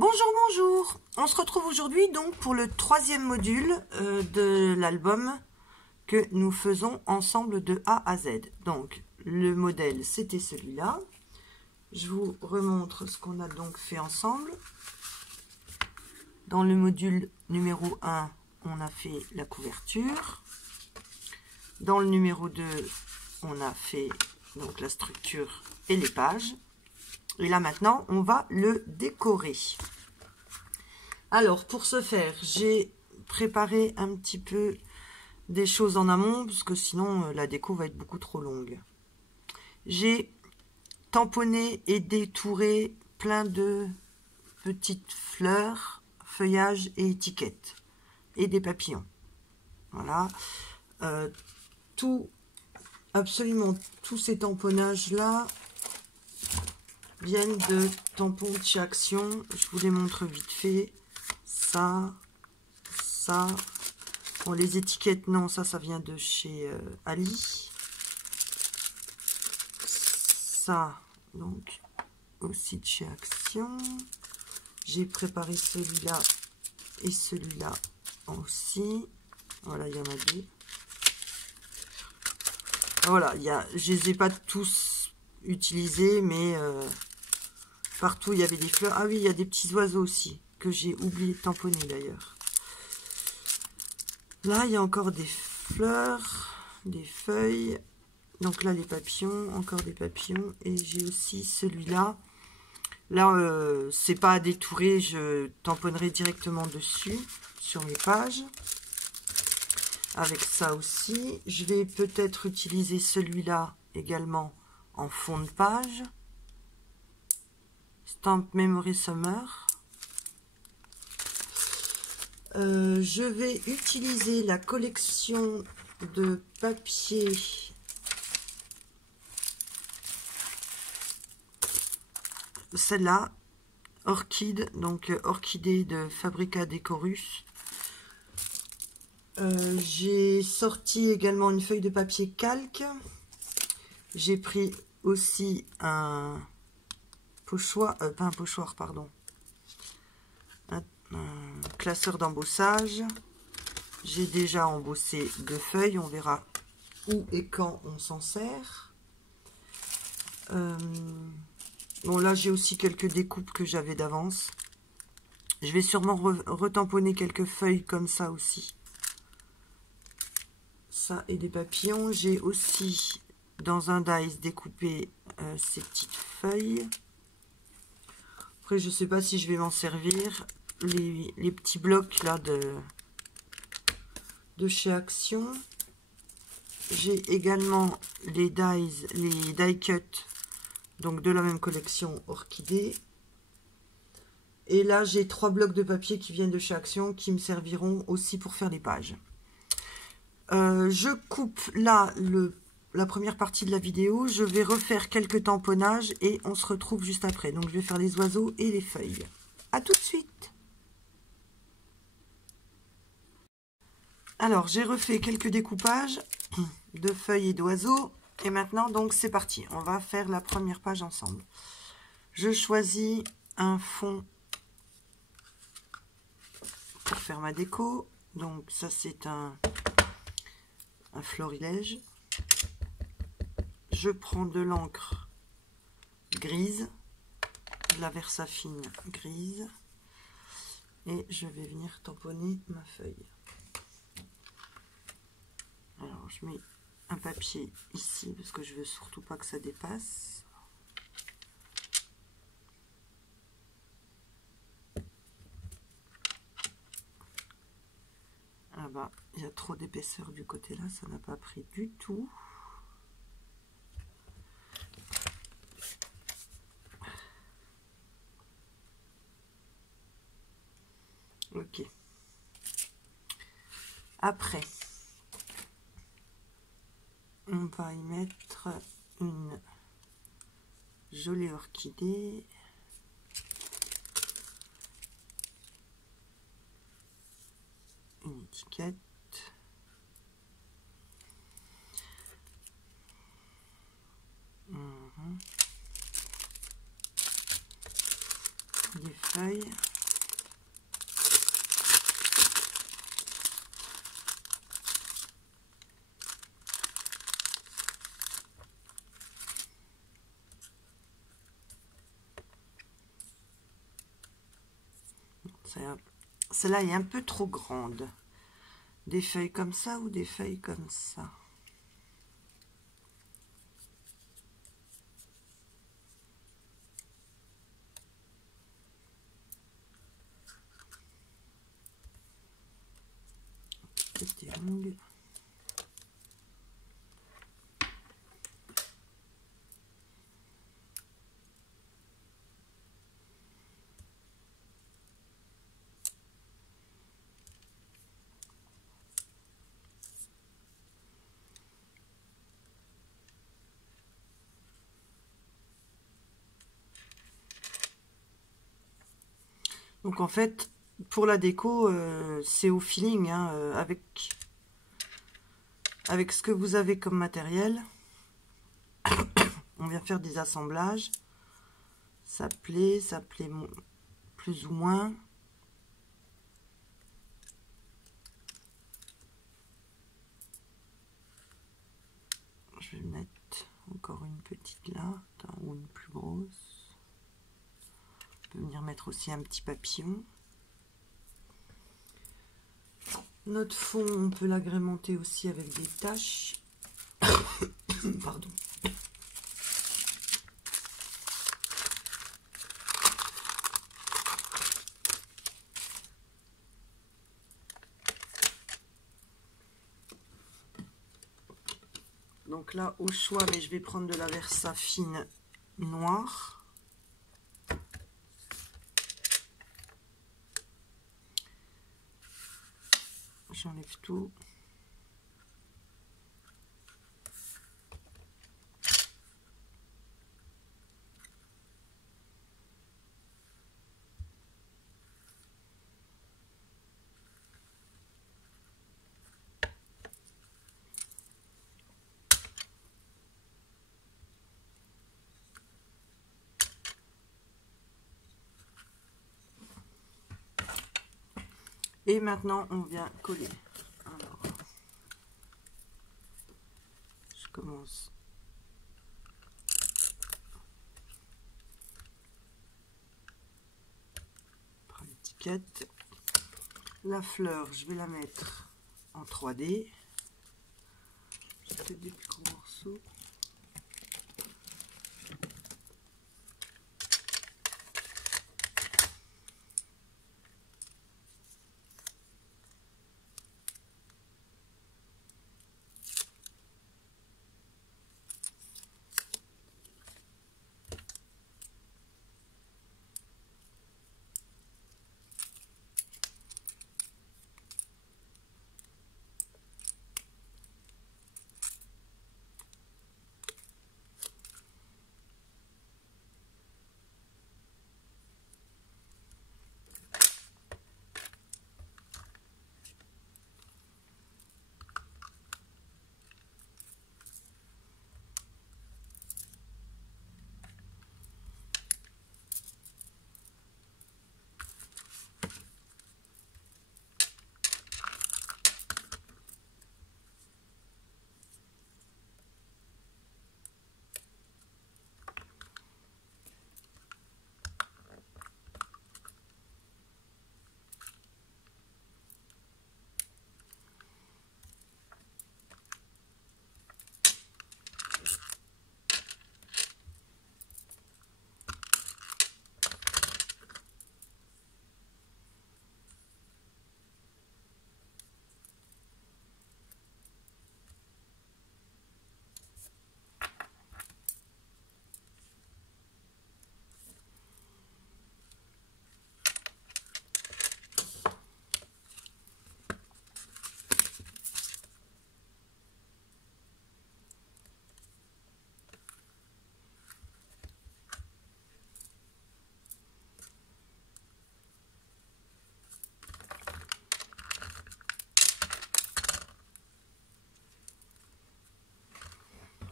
Bonjour, bonjour. On se retrouve aujourd'hui donc pour le troisième module de l'album que nous faisons ensemble de A à Z. Donc le modèle c'était celui-là. Je vous remontre ce qu'on a donc fait ensemble. Dans le module numéro 1, on a fait la couverture. Dans le numéro 2, on a fait donc la structure et les pages. Et là maintenant, on va le décorer. Alors, pour ce faire, j'ai préparé un petit peu des choses en amont, parce que sinon, la déco va être beaucoup trop longue. J'ai tamponné et détouré plein de petites fleurs, feuillages et étiquettes. Et des papillons. Voilà. Absolument tous ces tamponnages-là viennent de tampons de chez Action. Je vous les montre vite fait. Ça. Bon, les étiquettes, non, ça vient de chez Ali. Ça, donc, aussi de chez Action. J'ai préparé celui-là et celui-là aussi. Voilà, il y en a deux. Voilà, je les ai pas tous utilisés, mais partout il y avait des fleurs. Ah oui, il y a des petits oiseaux aussi, que j'ai oublié de tamponner d'ailleurs. Là, il y a encore des fleurs, des feuilles. Donc là, les papillons, encore des papillons. Et j'ai aussi celui-là. Là, c'est pas à détourer, je tamponnerai directement dessus, sur mes pages. Avec ça aussi. Je vais peut-être utiliser celui-là également en fond de page. Stamp Memory Summer. Je vais utiliser la collection de papier celle-là, Orchide, donc orchidée de Fabrica Decorus. J'ai sorti également une feuille de papier calque. J'ai pris aussi un pochoir, pas un pochoir, pardon, un classeur d'embossage. J'ai déjà embossé 2 feuilles, on verra où et quand on s'en sert. Bon, là j'ai aussi quelques découpes que j'avais d'avance. Je vais sûrement retamponner quelques feuilles comme ça aussi. Ça et des papillons. J'ai aussi dans un dice découpé ces petites feuilles. Après, je sais pas si je vais m'en servir. Les petits blocs là de chez Action. J'ai également les die cut, donc de la même collection Orchidée. Et là, j'ai 3 blocs de papier qui viennent de chez Action qui me serviront aussi pour faire les pages. Je coupe là la première partie de la vidéo. Je vais refaire quelques tamponnages et on se retrouve juste après. Donc, je vais faire les oiseaux et les feuilles. À tout de suite. Alors, j'ai refait quelques découpages de feuilles et d'oiseaux. Et maintenant, donc, c'est parti. On va faire la première page ensemble. Je choisis un fond pour faire ma déco. Donc, ça, c'est un florilège. Je prends de l'encre grise, de la Versafine grise, et je vais venir tamponner ma feuille. Alors, je mets un papier ici parce que je veux surtout pas que ça dépasse. Ah bah, il y a trop d'épaisseur du côté là, ça n'a pas pris du tout. Ok. Après, on va y mettre une jolie orchidée. Une étiquette. Des feuilles. Celle-là est un peu trop grande. Des feuilles comme ça ou des feuilles comme ça? C'était longue. Donc en fait, pour la déco, c'est au feeling, hein, avec ce que vous avez comme matériel. On vient faire des assemblages. Ça plaît plus ou moins. Je vais mettre encore une petite là, ou une plus grosse. On peut venir mettre aussi un petit papillon. Notre fond, on peut l'agrémenter aussi avec des taches. Pardon. Donc là, au choix, mais je vais prendre de la Versa fine noire. J'enlève tout. Et maintenant, on vient coller. Alors, je commence par l'étiquette. La fleur, je vais la mettre en 3D. J'ai peut-être des plus gros morceaux.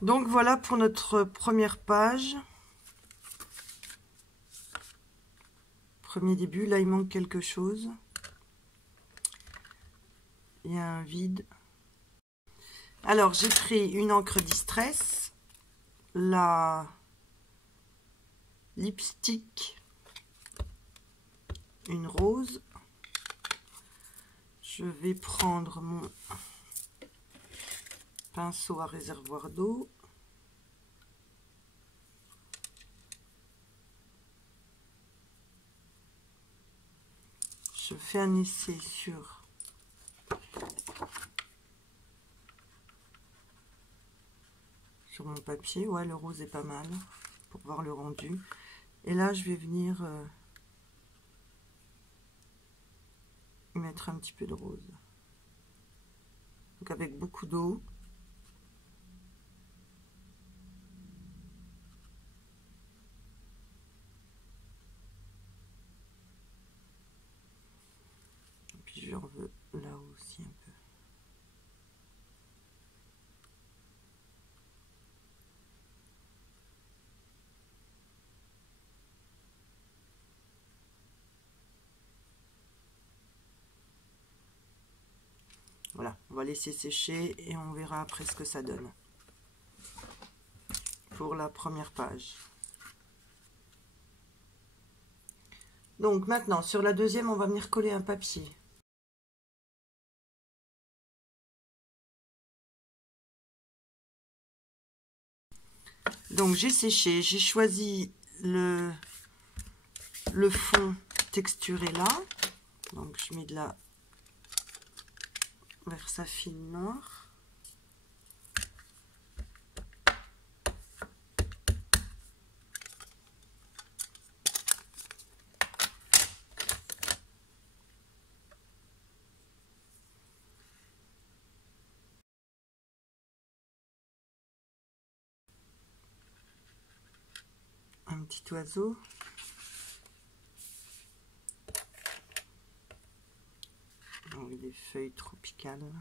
Donc voilà pour notre première page. Premier début, là il manque quelque chose. Il y a un vide. Alors j'ai pris une encre Distress, la lipstick, une rose. Je vais prendre mon pinceau à réservoir d'eau. Je fais un essai sur mon papier. Ouais, le rose est pas mal pour voir le rendu. Et là, je vais venir mettre un petit peu de rose. Donc avec beaucoup d'eau. Et puis j'en veux là aussi un peu. Voilà, on va laisser sécher et on verra après ce que ça donne pour la première page. Donc maintenant, sur la deuxième, on va venir coller un papier. Donc j'ai séché, j'ai choisi le fond texturé là. Donc je mets de la Versafine noire. Un petit oiseau. Avec des feuilles tropicales.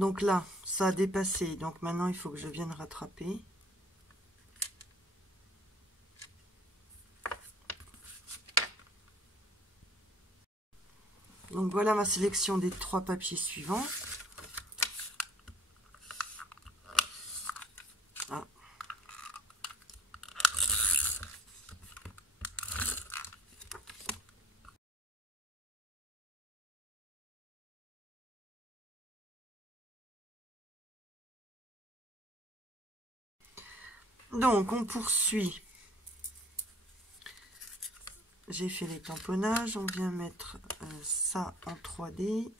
Donc là, ça a dépassé. Donc maintenant, il faut que je vienne rattraper. Donc voilà ma sélection des 3 papiers suivants. Ah. Donc on poursuit. J'ai fait les tamponnages, on vient mettre ça en 3D.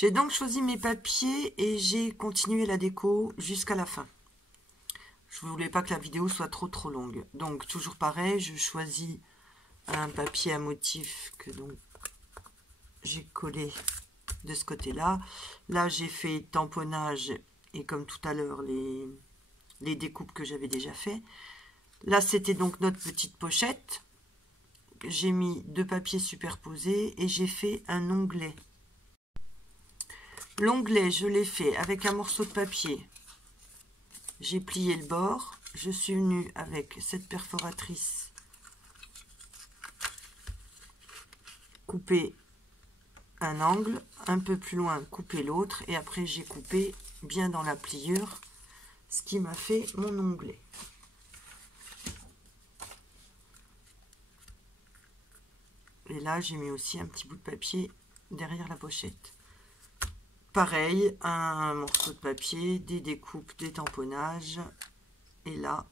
J'ai donc choisi mes papiers et j'ai continué la déco jusqu'à la fin. Je ne voulais pas que la vidéo soit trop longue. Donc toujours pareil, je choisis un papier à motif que donc j'ai collé de ce côté-là. Là, j'ai fait tamponnage et comme tout à l'heure, les découpes que j'avais déjà fait. Là, c'était donc notre petite pochette. J'ai mis 2 papiers superposés et j'ai fait un onglet. L'onglet, je l'ai fait avec un morceau de papier. J'ai plié le bord. Je suis venue avec cette perforatrice couper un angle, un peu plus loin couper l'autre et après j'ai coupé bien dans la pliure, ce qui m'a fait mon onglet. Et là j'ai mis aussi un petit bout de papier derrière la pochette. Pareil, un morceau de papier, des découpes, des tamponnages et là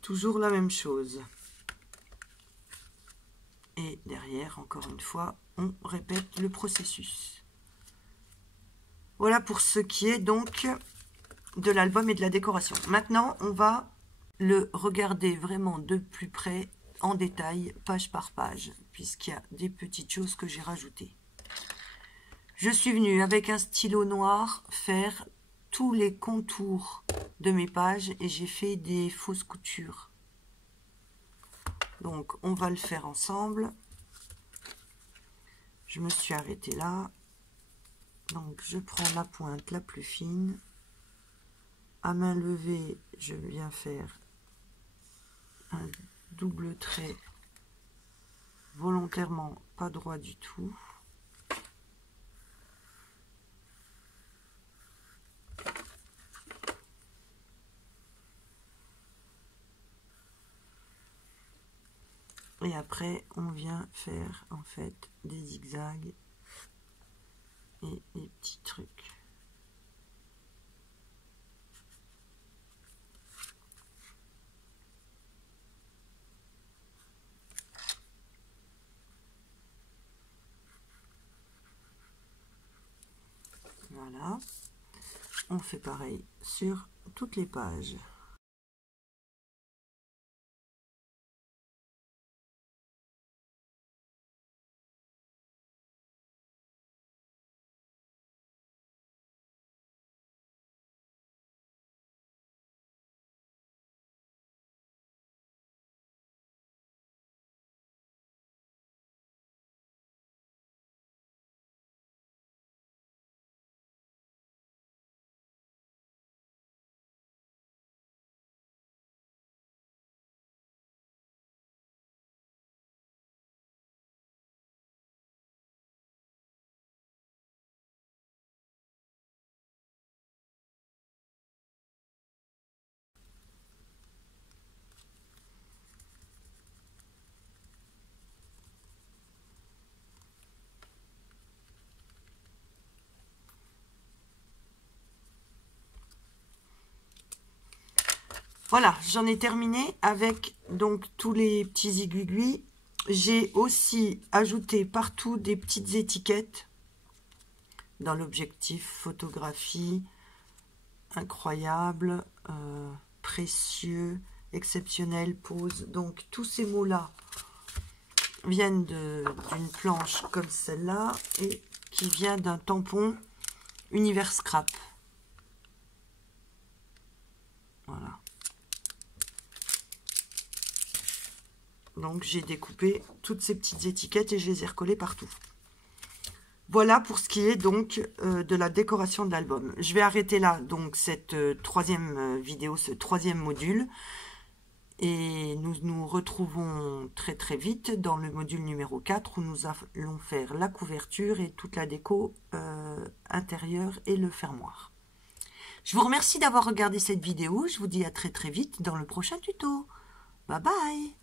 toujours la même chose. Et derrière, encore une fois, on répète le processus. Voilà pour ce qui est donc de l'album et de la décoration. Maintenant, on va le regarder vraiment de plus près, en détail, page par page, puisqu'il y a des petites choses que j'ai rajoutées. Je suis venue avec un stylo noir faire tous les contours de mes pages et j'ai fait des fausses coutures. Donc, on va le faire ensemble. Je me suis arrêtée là. Donc, je prends la pointe la plus fine. À main levée, je viens faire un double trait volontairement pas droit du tout. Et après, on vient faire en fait des zigzags et des petits trucs. Voilà. On fait pareil sur toutes les pages. Voilà, j'en ai terminé avec donc tous les petits aiguilles. J'ai aussi ajouté partout des petites étiquettes dans l'objectif photographie, incroyable, précieux, exceptionnel, pause. Donc tous ces mots-là viennent d'une planche comme celle-là et qui vient d'un tampon Univers Scrap. Voilà. Donc j'ai découpé toutes ces petites étiquettes et je les ai recollées partout. Voilà pour ce qui est donc de la décoration de l'album. Je vais arrêter là donc cette troisième vidéo, ce troisième module. Et nous nous retrouvons très vite dans le module numéro 4 où nous allons faire la couverture et toute la déco intérieure et le fermoir. Je vous remercie d'avoir regardé cette vidéo. Je vous dis à très vite dans le prochain tuto. Bye bye!